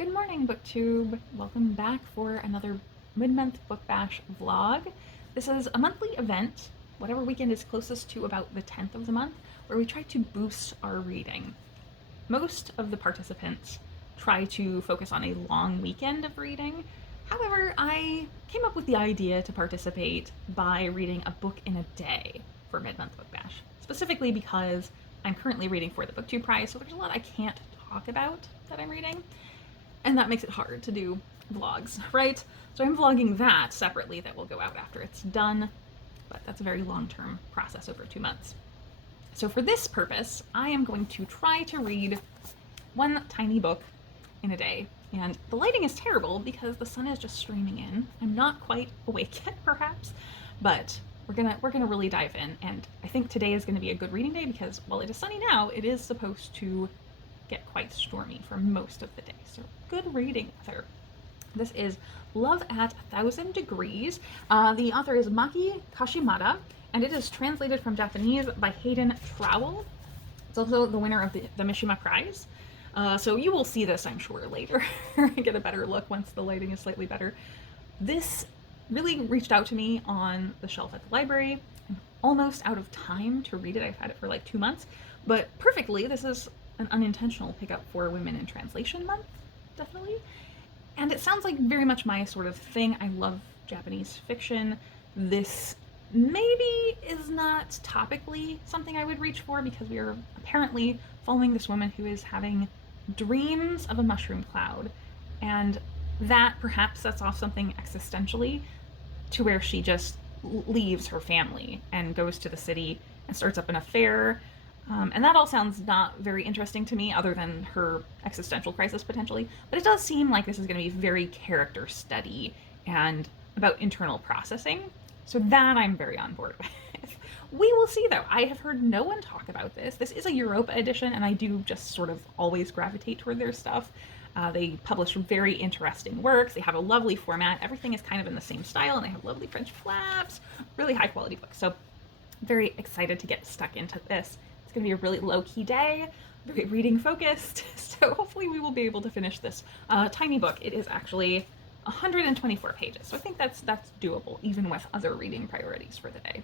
Good morning, BookTube. Welcome back for another mid-month book bash vlog. This is a monthly event, whatever weekend is closest to about the 10th of the month, where we try to boost our reading. Most of the participants try to focus on a long weekend of reading. However, I came up with the idea to participate by reading a book in a day for mid-month book bash, specifically because I'm currently reading for the BookTube prize, so there's a lot I can't talk about that I'm reading. And that makes it hard to do vlogs, right? So I'm vlogging that separately that will go out after it's done, but that's a very long-term process over 2 months. So for this purpose, I am going to try to read one tiny book in a day. And the lighting is terrible because the sun is just streaming in. I'm not quite awake yet, perhaps, but we're gonna really dive in. And I think today is gonna be a good reading day because while it is sunny now, it is supposed to get quite stormy for most of the day. So good reading weather. This is Love at 1,000 Degrees. The author is Maki Kashimada, and it is translated from Japanese by Hayden Trowell. It's also the winner of the Mishima Prize. So you will see this, I'm sure, later. Get a better look once the lighting is slightly better. This really reached out to me on the shelf at the library. I'm almost out of time to read it. I've had it for like 2 months, but perfectly, this is an unintentional pickup for Women in Translation Month, definitely. And it sounds like very much my sort of thing. I love Japanese fiction. This maybe is not topically something I would reach for because we are apparently following this woman who is having dreams of a mushroom cloud. And that perhaps sets off something existentially to where she just leaves her family and goes to the city and starts up an affair. And that all sounds not very interesting to me, other than her existential crisis potentially. But it does seem like this is going to be very character study and about internal processing. So that I'm very on board with. We will see, though. I have heard no one talk about this. This is a Europa edition, and I do just sort of always gravitate toward their stuff. They publish very interesting works. They have a lovely format. Everything is kind of in the same style, and they have lovely French flaps. Really high quality books. So very excited to get stuck into this. It's going to be a really low-key day, very reading focused, so hopefully we will be able to finish this tiny book. It is actually 124 pages, so I think that's doable, even with other reading priorities for the day.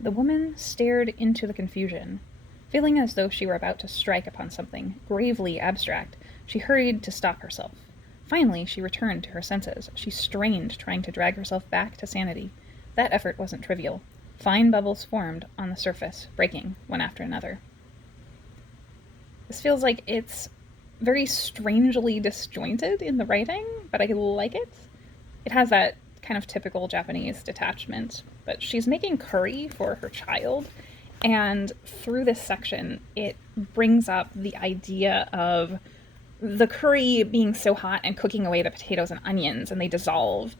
The woman stared into the confusion. Feeling as though she were about to strike upon something gravely abstract, she hurried to stop herself. Finally, she returned to her senses. She strained, trying to drag herself back to sanity. That effort wasn't trivial. Fine bubbles formed on the surface, breaking one after another. This feels like it's very strangely disjointed in the writing, but I like it. It has that kind of typical Japanese detachment, but she's making curry for her child, and through this section it brings up the idea of the curry being so hot and cooking away the potatoes and onions, and they dissolve,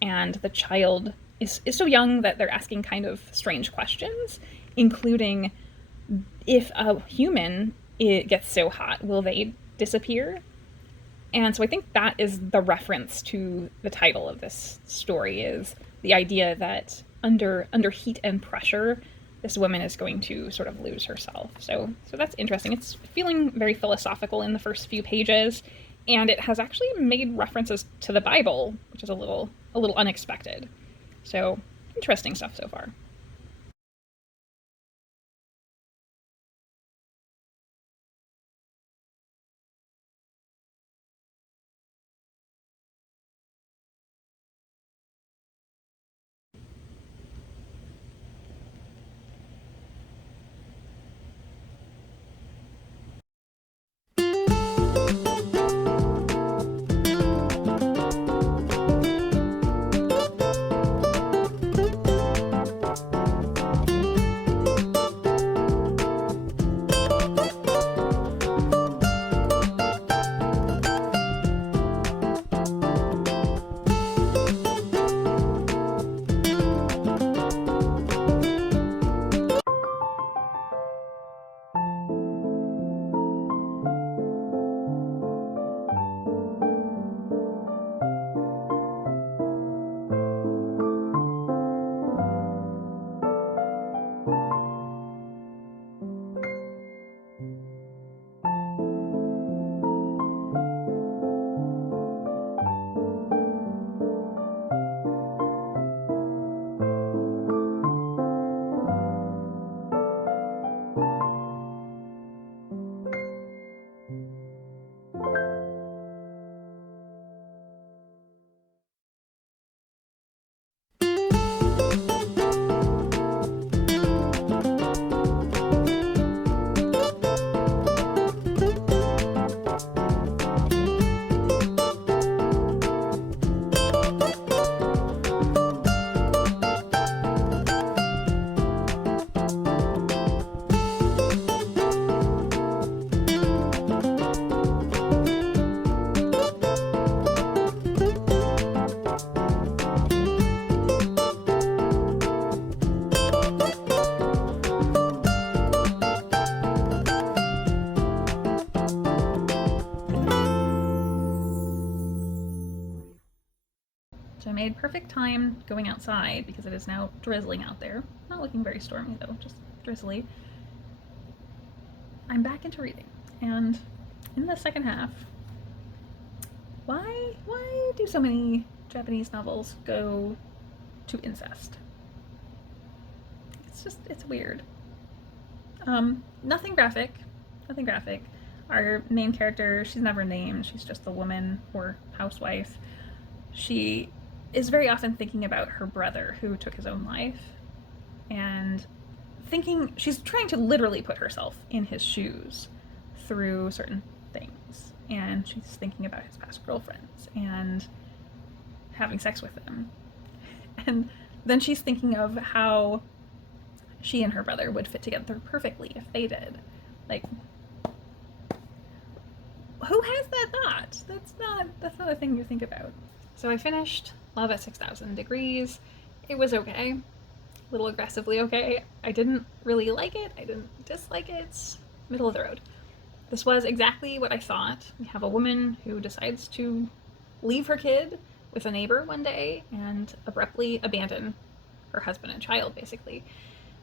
and the child is so young that they're asking kind of strange questions, including if a human gets so hot, will they disappear? And so I think that is the reference to the title of this story, is the idea that under heat and pressure, this woman is going to sort of lose herself. So that's interesting. It's feeling very philosophical in the first few pages, and it has actually made references to the Bible, which is a little unexpected. So interesting stuff so far. So I made perfect time going outside because it is now drizzling out there. Not looking very stormy though, just drizzly. I'm back into reading, and in the second half, why do so many Japanese novels go to incest? It's weird. Nothing graphic. Nothing graphic. Our main character, she's never named. She's just a woman or housewife. She is very often thinking about her brother who took his own life, and she's trying to literally put herself in his shoes through certain things. And she's thinking about his past girlfriends and having sex with them. And then she's thinking of how she and her brother would fit together perfectly if they did. Like, who has that thought? That's not a thing you think about. So I finished Love at 6,000 Degrees. It was okay. A little aggressively okay. I didn't really like it. I didn't dislike it. Middle of the road. This was exactly what I thought. We have a woman who decides to leave her kid with a neighbor one day and abruptly abandon her husband and child, basically.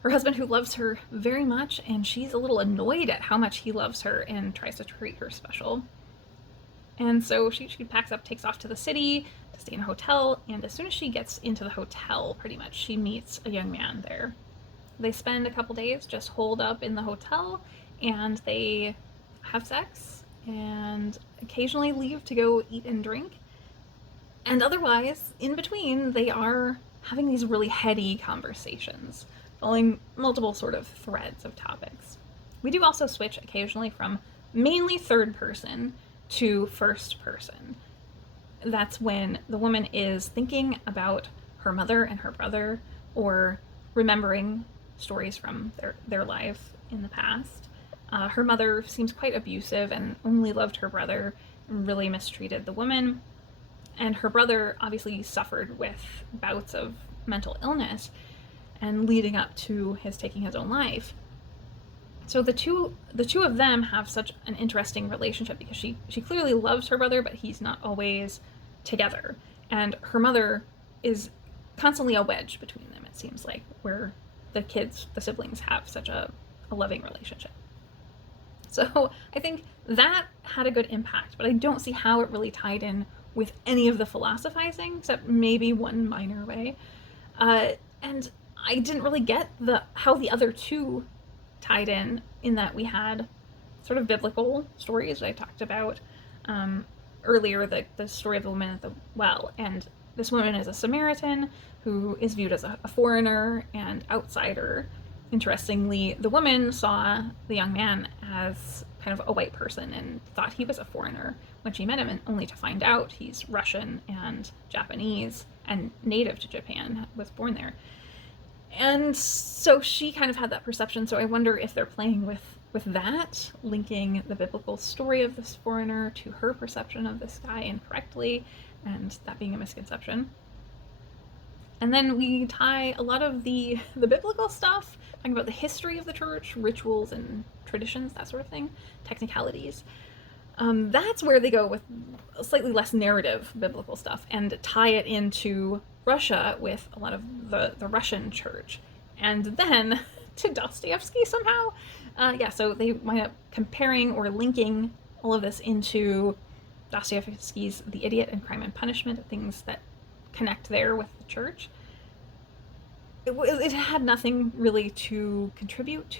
Her husband, who loves her very much, and she's a little annoyed at how much he loves her and tries to treat her special. And so she packs up, takes off to the city to stay in a hotel, and as soon as she gets into the hotel, pretty much, she meets a young man there. They spend a couple days just holed up in the hotel, and they have sex, and occasionally leave to go eat and drink. And otherwise, in between, they are having these really heady conversations, following multiple sort of threads of topics. We do also switch occasionally from mainly third person to first person. That's when the woman is thinking about her mother and her brother, or remembering stories from their life in the past. Her mother seems quite abusive and only loved her brother and really mistreated the woman. And her brother obviously suffered with bouts of mental illness and leading up to his taking his own life. So the two of them have such an interesting relationship because she clearly loves her brother, but he's not always together. And her mother is constantly a wedge between them, it seems like, where the siblings have such a loving relationship. So I think that had a good impact, but I don't see how it really tied in with any of the philosophizing, except maybe one minor way. And I didn't really get how the other two tied in that we had sort of biblical stories that I talked about earlier, the story of the woman at the well. And this woman is a Samaritan who is viewed as a foreigner and outsider. Interestingly, the woman saw the young man as kind of a white person and thought he was a foreigner when she met him, and only to find out he's Russian and Japanese and native to Japan, was born there. And so she kind of had that perception. So I wonder if they're playing with that, linking the biblical story of this foreigner to her perception of this guy incorrectly, and that being a misconception. And then we tie a lot of the biblical stuff, talking about the history of the church, rituals and traditions, that sort of thing, technicalities. That's where they go with slightly less narrative biblical stuff and tie it into Russia with a lot of the Russian church. And then to Dostoevsky somehow. So they wind up comparing or linking all of this into Dostoevsky's The Idiot and Crime and Punishment, things that connect there with the church. It had nothing really to contribute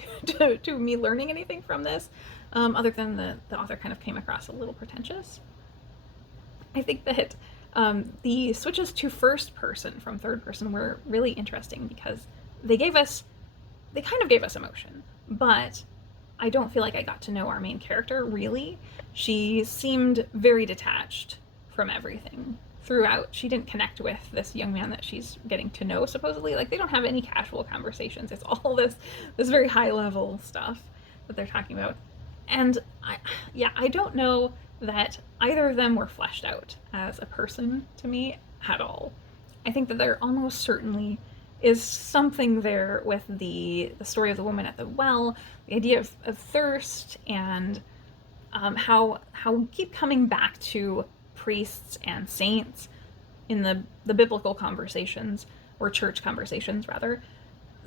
to me learning anything from this, other than the author kind of came across a little pretentious. I think that the switches to first person from third person were really interesting because they kind of gave us emotion, but I don't feel like I got to know our main character really. She seemed very detached from everything throughout. She didn't connect with this young man that she's getting to know, supposedly. Like, they don't have any casual conversations. It's all this very high level stuff that they're talking about. And I don't know that either of them were fleshed out as a person to me at all. I think that there almost certainly is something there with the story of the woman at the well, the idea of thirst, and how we keep coming back to priests and saints in the biblical conversations, or church conversations rather,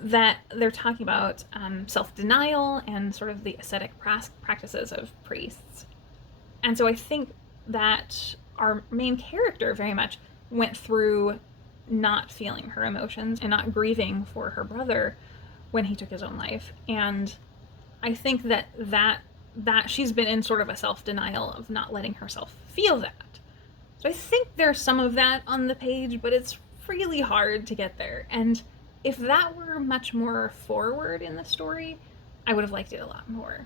that they're talking about self-denial and sort of the ascetic practices of priests. And so I think that our main character very much went through not feeling her emotions and not grieving for her brother when he took his own life. And I think that she's been in sort of a self-denial of not letting herself feel that. So I think there's some of that on the page, but it's really hard to get there. And if that were much more forward in the story, I would have liked it a lot more.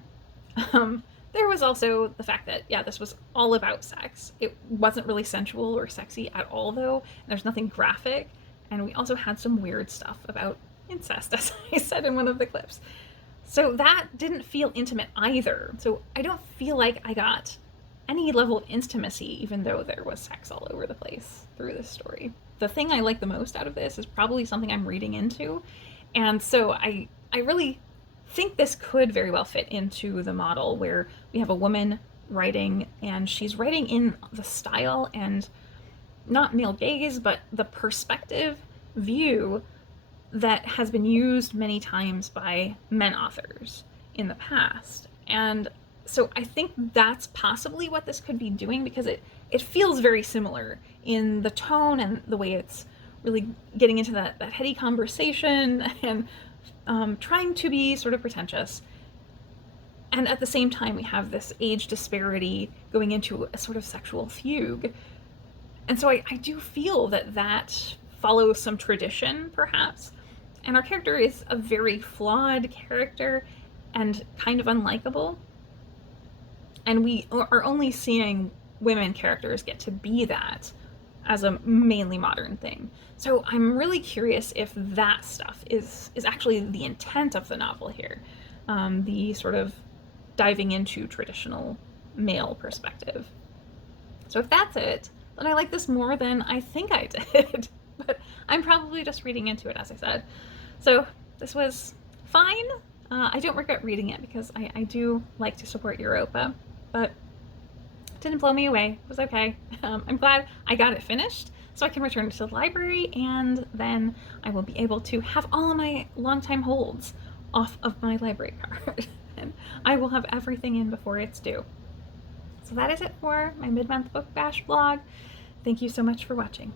There was also the fact that, yeah, this was all about sex. It wasn't really sensual or sexy at all, though. And there's nothing graphic. And we also had some weird stuff about incest, as I said in one of the clips. So that didn't feel intimate either. So I don't feel like I got any level of intimacy, even though there was sex all over the place through this story. The thing I like the most out of this is probably something I'm reading into. And so I really think this could very well fit into the model where we have a woman writing, and she's writing in the style and not male gaze, but the perspective view that has been used many times by men authors in the past. And so I think that's possibly what this could be doing, because it feels very similar in the tone and the way it's really getting into that heady conversation and trying to be sort of pretentious. And at the same time, we have this age disparity going into a sort of sexual fugue. And so I do feel that follows some tradition, perhaps. And our character is a very flawed character and kind of unlikable. And we are only seeing women characters get to be that as a mainly modern thing. So I'm really curious if that stuff is actually the intent of the novel here. The sort of diving into traditional male perspective. So if that's it, then I like this more than I think I did. But I'm probably just reading into it, as I said. So this was fine. I don't regret reading it because I do like to support Europa, but it didn't blow me away. It was okay. I'm glad I got it finished so I can return it to the library, and then I will be able to have all of my longtime holds off of my library card. And I will have everything in before it's due. So that is it for my mid-month book bash blog. Thank you so much for watching.